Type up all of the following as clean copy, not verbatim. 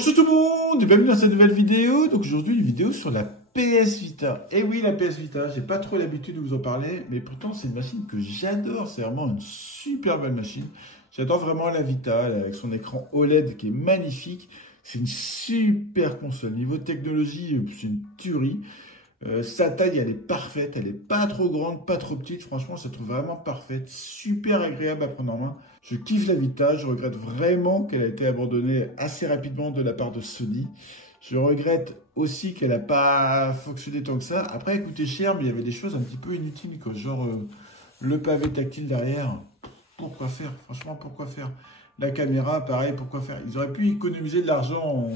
Bonjour tout le monde et bienvenue dans cette nouvelle vidéo. Donc aujourd'hui une vidéo sur la PS Vita. Et oui, la PS Vita, j'ai pas trop l'habitude de vous en parler, mais pourtant c'est une machine que j'adore. C'est vraiment une super belle machine. J'adore vraiment la Vita avec son écran OLED qui est magnifique. C'est une super console. Niveau technologie, c'est une tuerie. Sa taille, elle est parfaite. Elle est pas trop grande, pas trop petite. Franchement, je la trouve vraiment parfaite. Super agréable à prendre en main. Je kiffe la Vita. Je regrette vraiment qu'elle a été abandonnée assez rapidement de la part de Sony. Je regrette aussi qu'elle n'a pas fonctionné tant que ça. Après, elle coûtait cher, mais il y avait des choses un petit peu inutiles, quoi. Genre le pavé tactile derrière. Pourquoi faire? Franchement, pourquoi faire? La caméra, pareil, pourquoi faire? Ils auraient pu économiser de l'argent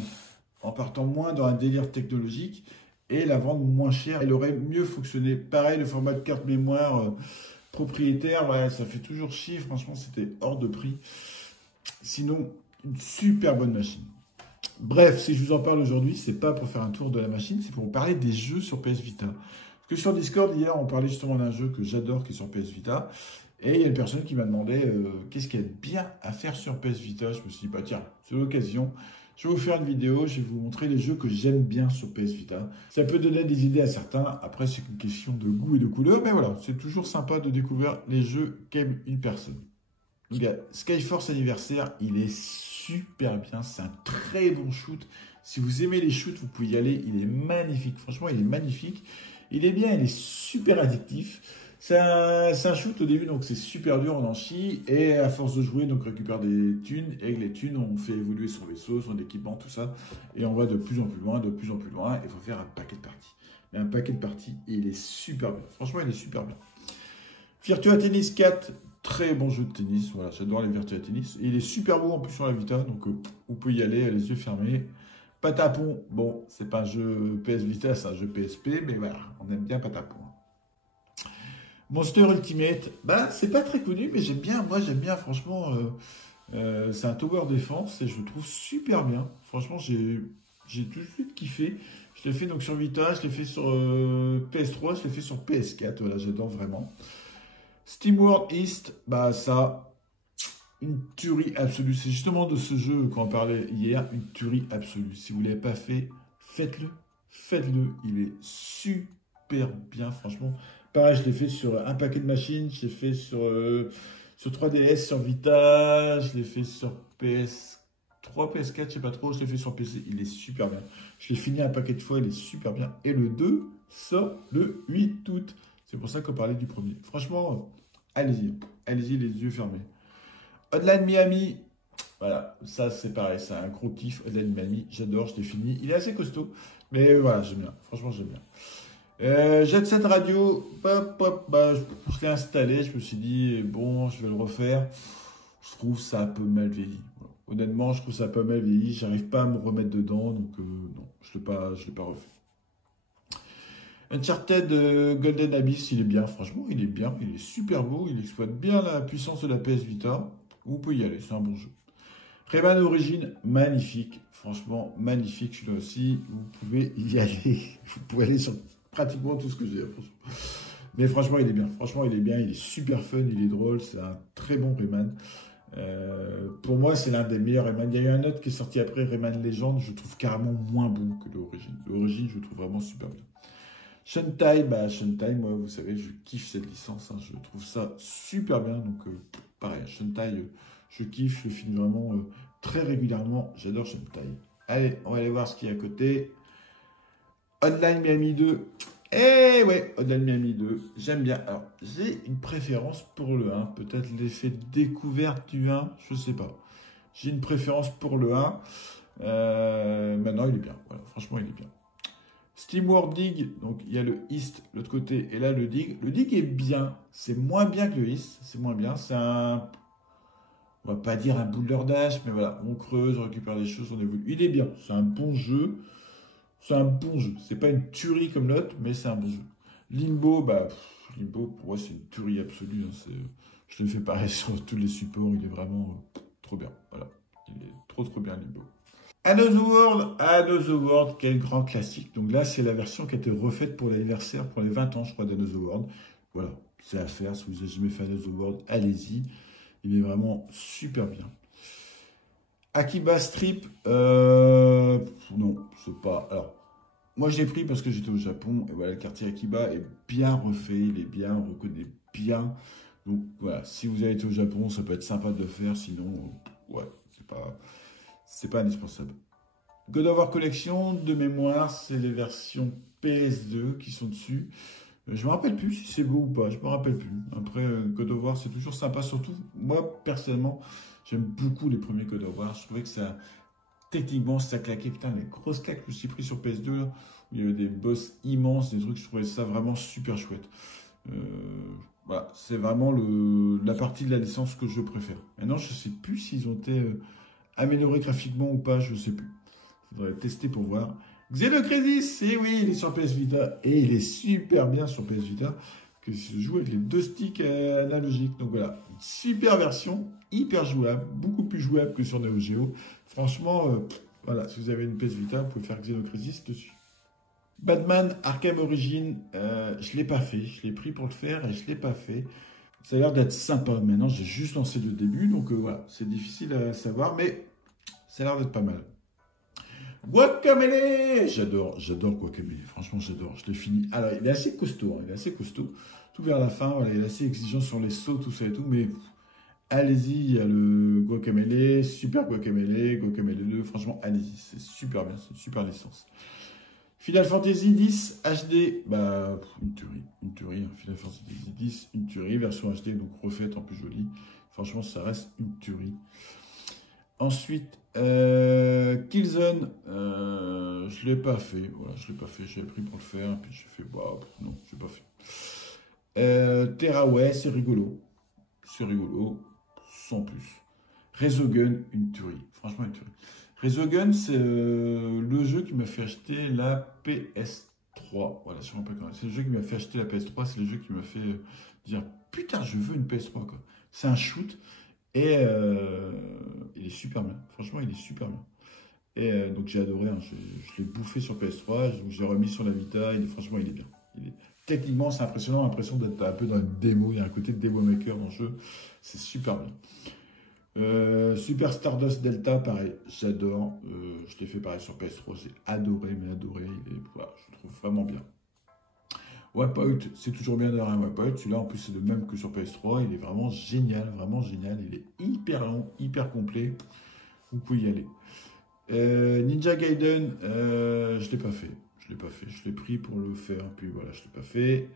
en partant moins dans un délire technologique et la vendre moins cher. Elle aurait mieux fonctionné. Pareil, le format de carte mémoire propriétaire, ouais, ça fait toujours chier. Franchement, c'était hors de prix. Sinon, une super bonne machine. Bref, si je vous en parle aujourd'hui, c'est pas pour faire un tour de la machine, c'est pour vous parler des jeux sur PS Vita. Parce que sur Discord, hier, on parlait justement d'un jeu que j'adore qui est sur PS Vita. Et il y a une personne qui m'a demandé qu'est-ce qu'il y a de bien à faire sur PS Vita. Je me suis dit, bah tiens, c'est l'occasion. Je vais vous faire une vidéo, je vais vous montrer les jeux que j'aime bien sur PS Vita. Ça peut donner des idées à certains. Après, c'est une question de goût et de couleur. Mais voilà, c'est toujours sympa de découvrir les jeux qu'aime une personne. Donc, Skyforce Anniversaire, il est super bien. C'est un très bon shoot. Si vous aimez les shoots, vous pouvez y aller. Il est magnifique. Franchement, il est magnifique. Il est bien, il est super addictif. C'est un shoot au début, donc c'est super dur, on en chie. Et à force de jouer, donc on récupère des thunes. Et avec les thunes, on fait évoluer son vaisseau, son équipement, tout ça. Et on va de plus en plus loin, de plus en plus loin. Il faut faire un paquet de parties. Mais un paquet de parties, et il est super bien. Franchement, il est super bien. Virtua Tennis 4, très bon jeu de tennis. Voilà, j'adore les Virtua Tennis. Et il est super beau en plus sur la Vita, donc vous pouvez y aller, les yeux fermés. Patapon, bon, c'est pas un jeu PS Vita, c'est un jeu PSP, mais voilà, on aime bien Patapon. Monster Ultimate, bah c'est pas très connu, mais j'aime bien. Moi j'aime bien, franchement. C'est un tower défense et je le trouve super bien. Franchement, j'ai tout de suite kiffé. Je l'ai fait donc sur Vita, je l'ai fait sur PS3, je l'ai fait sur PS4. Voilà, j'adore vraiment. SteamWorld East, bah ça, une tuerie absolue. C'est justement de ce jeu qu'on parlait hier, une tuerie absolue. Si vous ne l'avez pas fait, faites-le. Faites-le. Il est super bien, franchement. Pareil, je l'ai fait sur un paquet de machines. Je l'ai fait sur 3DS, sur Vita. Je l'ai fait sur PS3, PS4, je sais pas trop. Je l'ai fait sur PC. Il est super bien. Je l'ai fini un paquet de fois. Il est super bien. Et le 2 sort le 8 août. C'est pour ça qu'on parlait du premier. Franchement, allez-y. Allez-y, les yeux fermés. Hotline Miami, voilà, ça c'est pareil, c'est un gros kiff. Hotline Miami, j'adore, je l'ai fini. Il est assez costaud, mais voilà, j'aime bien. Franchement, j'aime bien. Jet Set Radio, je l'ai installé, je me suis dit, bon, je vais le refaire. Je trouve ça un peu mal vieilli. Voilà. Honnêtement, je trouve ça un peu mal vieilli. J'arrive pas à me remettre dedans, donc non, je l'ai pas refait. Uncharted Golden Abyss, il est bien, franchement, il est bien, il est super beau, il exploite bien la puissance de la PS Vita. Vous pouvez y aller, c'est un bon jeu. Rayman Origins, magnifique, franchement, magnifique, celui-là aussi, vous pouvez y aller. Vous pouvez aller sur pratiquement tout ce que j'ai, franchement. Mais franchement, il est bien, franchement, il est bien, il est super fun, il est drôle, c'est un très bon Rayman. Pour moi, c'est l'un des meilleurs Rayman. Il y a eu un autre qui est sorti après, Rayman Legend, je trouve carrément moins bon que l'Origine. L'Origine, je le trouve vraiment super bien. Shentai, Shentai, moi, vous savez, je kiffe cette licence, hein, je trouve ça super bien, donc pareil, Shentai, je kiffe, je le finis vraiment très régulièrement, j'adore Shentai. Allez, on va aller voir ce qu'il y a à côté. Hotline Miami 2, eh ouais, Hotline Miami 2, j'aime bien. Alors, j'ai une préférence pour le 1, peut-être l'effet de découverte du 1, je sais pas. J'ai une préférence pour le 1, maintenant il est bien, voilà, franchement il est bien. SteamWorld Dig, donc il y a le East, l'autre côté, et là le Dig. Le Dig est bien, c'est moins bien que le East, c'est moins bien, c'est un, on va pas dire un boulder dash, mais voilà, on creuse, on récupère des choses, on évolue. Il est bien, c'est un bon jeu, c'est pas une tuerie comme l'autre, mais c'est un bon jeu. Limbo, Limbo, pour moi c'est une tuerie absolue, hein, je le fais pareil sur tous les supports, il est vraiment trop bien, voilà, il est trop bien Limbo. Another World, quel grand classique. Donc là, c'est la version qui a été refaite pour l'anniversaire, pour les 20 ans, je crois, d'Another World. Voilà, c'est à faire. Si vous n'avez jamais fait Another World, allez-y. Il est vraiment super bien. Akiba Strip, non, c'est pas... Alors, moi je l'ai pris parce que j'étais au Japon, et voilà, le quartier Akiba est bien refait, il est bien, on reconnaît bien. Donc voilà, si vous avez été au Japon, ça peut être sympa de le faire, sinon, ouais, c'est pas indispensable. God of War Collection, de mémoire, c'est les versions PS2 qui sont dessus. Je me rappelle plus si c'est beau ou pas, je me rappelle plus. Après, God of War, c'est toujours sympa, surtout, moi, personnellement, j'aime beaucoup les premiers God of War. Je trouvais que ça, techniquement, ça claquait. Putain, les grosses claques que je me suis pris sur PS2, là, où il y avait des boss immenses, des trucs, je trouvais ça vraiment super chouette. Euh, voilà, c'est vraiment la partie de la licence que je préfère. Maintenant, je sais plus s'ils ont été améliorés graphiquement ou pas, je sais plus. Faudrait tester pour voir. Xenocrisis, et oui, il est sur PS Vita et il est super bien sur PS Vita que se joue avec les deux sticks analogiques. Donc voilà, une super version, hyper jouable, beaucoup plus jouable que sur Neo Geo. Franchement, voilà, si vous avez une PS Vita, vous pouvez faire Xenocrisis dessus. Batman Arkham Origins, je l'ai pas fait, je l'ai pris pour le faire et je l'ai pas fait. Ça a l'air d'être sympa. Maintenant, j'ai juste lancé le début, donc voilà, c'est difficile à savoir, mais ça a l'air d'être pas mal. Guacamelee! J'adore Guacamelee. Franchement, j'adore. Je l'ai fini. Alors, il est assez costaud. Hein, il est assez costaud. Tout vers la fin, voilà, il est assez exigeant sur les sauts, tout ça et tout. Mais allez-y, il y a le Guacamelee, Super Guacamelee, Guacamelee 2. Franchement, allez-y. C'est super bien. C'est une super licence. Final Fantasy X HD, bah, une tuerie. Une tuerie. Hein. Final Fantasy X, une tuerie. Version HD, donc refaite en plus jolie. Franchement, ça reste une tuerie. Ensuite, Killzone, je ne l'ai pas fait. Voilà, je l'ai pas fait. J'avais pris pour le faire. Puis j'ai fait, bah, non, je l'ai pas fait. Terra, ouais, c'est rigolo. C'est rigolo, sans plus. Resogun, une tuerie. Franchement, une tuerie. Resogun, c'est le jeu qui m'a fait acheter la PS3. Voilà, je ne me rappelle quand même. C'est le jeu qui m'a fait acheter la PS3. C'est le jeu qui m'a fait dire, putain, je veux une PS3, quoi. C'est un shoot. Et il est super bien. Franchement, il est super bien. Et donc j'ai adoré. Hein. Je l'ai bouffé sur PS3. J'ai remis sur la Vita. Franchement, il est bien. Techniquement, c'est impressionnant. L'impression d'être un peu dans une démo. Il y a un côté de démo maker dans le jeu. C'est super bien. Super Stardust Delta, pareil. J'adore. Je l'ai fait pareil sur PS3. J'ai adoré, mais adoré. Voilà, je le trouve vraiment bien. Wipeout, c'est toujours bien d'avoir un Wipeout. Celui-là, en plus, c'est le même que sur PS3. Il est vraiment génial, vraiment génial. Il est hyper long, hyper complet. Vous pouvez y aller. Ninja Gaiden, je ne l'ai pas fait. Je l'ai pas fait. Je l'ai pris pour le faire. Puis voilà, je ne l'ai pas fait.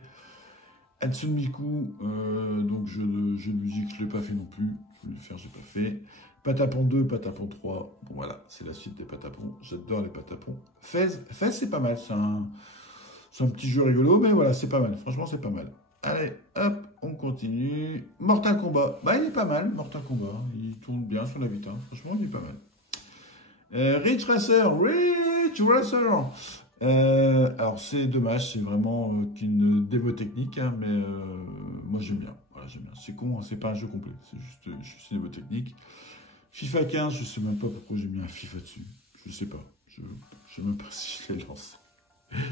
Hatsune Miku, donc jeu de musique, je ne l'ai pas fait non plus. Je voulais le faire, je n'ai pas fait. Patapon 2, Patapon 3. Bon voilà, c'est la suite des Patapons. J'adore les Patapons. Fez, c'est pas mal. C'est un petit jeu rigolo, mais voilà, c'est pas mal. Franchement, c'est pas mal. Allez, hop, on continue. Mortal Kombat. Bah, il est pas mal, Mortal Kombat. Il tourne bien sur la Vita. Franchement, il est pas mal. Ridge Racer. Alors, c'est dommage, c'est vraiment qu'une démo technique, hein, mais moi, j'aime bien. Voilà, j'aime bien. C'est con, hein, c'est pas un jeu complet. C'est juste une démo technique. FIFA 15, je sais même pas pourquoi j'ai mis un FIFA dessus. Je sais pas. Je sais même pas si je l'ai lancé.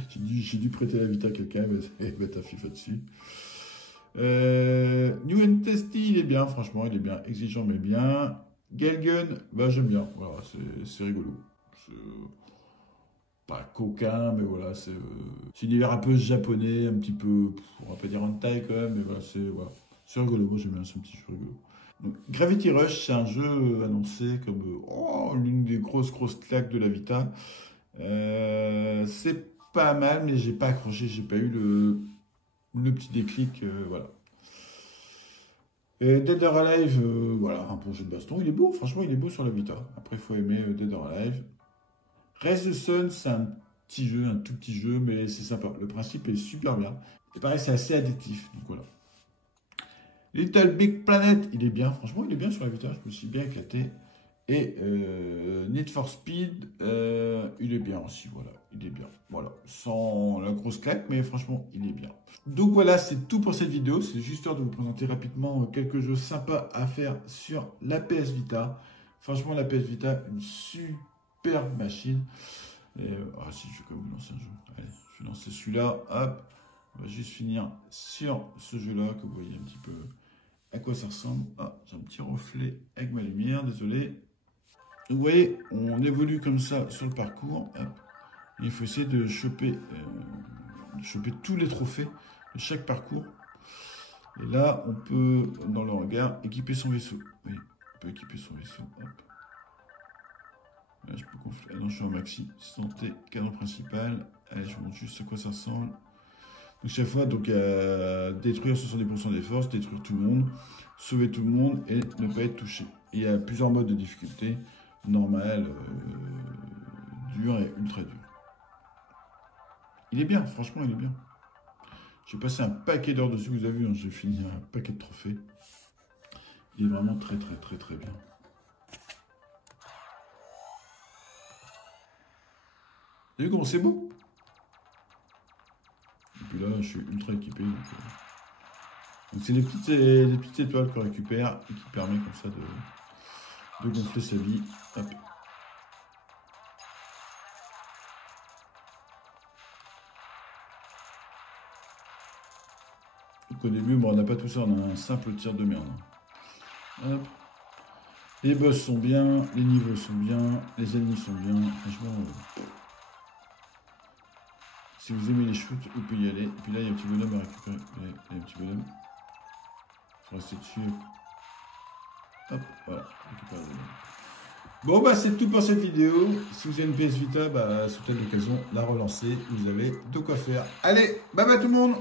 J'ai dû prêter la Vita à quelqu'un et mettre un FIFA dessus. New and Tasty, il est bien, franchement, il est bien. Exigeant, mais bien. Galgun, bah, j'aime bien. Voilà, c'est rigolo. C'est pas coquin, mais voilà, c'est un univers un peu japonais, un petit peu, on va pas dire hentai quand même, mais voilà, c'est rigolo. Moi, j'aime bien, c'est un petit jeu rigolo. Donc, Gravity Rush, c'est un jeu annoncé comme l'une des grosses claques de la Vita. C'est pas mal, mais j'ai pas accroché, j'ai pas eu le petit déclic, voilà. Dead or Alive, voilà, un bon jeu de baston, il est beau, franchement, il est beau sur la Vita. Après, il faut aimer Dead or Alive. Rise the Sun, c'est un petit jeu, un tout petit jeu, mais c'est sympa. Le principe est super bien. Et pareil, c'est assez addictif, donc voilà. Little Big Planet, il est bien, franchement, il est bien sur la Vita, je me suis bien éclaté. Et Need for Speed, il est bien aussi, voilà, il est bien. Voilà, sans la grosse claque, mais franchement, il est bien. Donc voilà, c'est tout pour cette vidéo. C'est juste histoire de vous présenter rapidement quelques jeux sympas à faire sur la PS Vita. Franchement, la PS Vita, une superbe machine. Si, je vais quand même vous lancer un jeu. Allez, je vais lancer celui-là, hop. On va juste finir sur ce jeu-là, que vous voyez un petit peu à quoi ça ressemble. Ah, j'ai un petit reflet avec ma lumière, désolé. Vous voyez, on évolue comme ça sur le parcours. Hop. Il faut essayer de choper tous les trophées de chaque parcours. Et là, on peut, dans le regard, équiper son vaisseau. Oui, on peut équiper son vaisseau. Hop. Là, je peux gonfler. Ah non, je suis en maxi. Santé, canon principal. Allez, je vous montre juste à quoi ça ressemble. Donc, chaque fois, donc, détruire 70% des forces, détruire tout le monde, sauver tout le monde et ne pas être touché. Il y a plusieurs modes de difficulté. Normal, dur et ultra dur. Il est bien, franchement, il est bien. J'ai passé un paquet d'heures dessus, vous avez vu, hein, j'ai fini un paquet de trophées. Il est vraiment très très très très bien. Vous avez vu comment c'est beau? Et puis là, je suis ultra équipé. Donc c'est les petites étoiles qu'on récupère et qui permet comme ça de gonfler sa vie. Hop. Donc au début, bon, on n'a pas tout ça, on a un simple tir de merde. Hop. Les boss sont bien, les niveaux sont bien, les ennemis sont bien. Franchement, si vous aimez les shoots, vous pouvez y aller. Et puis là, il y a un petit bonhomme à récupérer. Il y a un petit bonhomme. Il faut rester dessus. Hop, voilà. Bon, bah, c'est tout pour cette vidéo. Si vous avez une PS Vita, bah, c'est peut-être l'occasion de la relancer. Vous avez de quoi faire. Allez, bye bye tout le monde!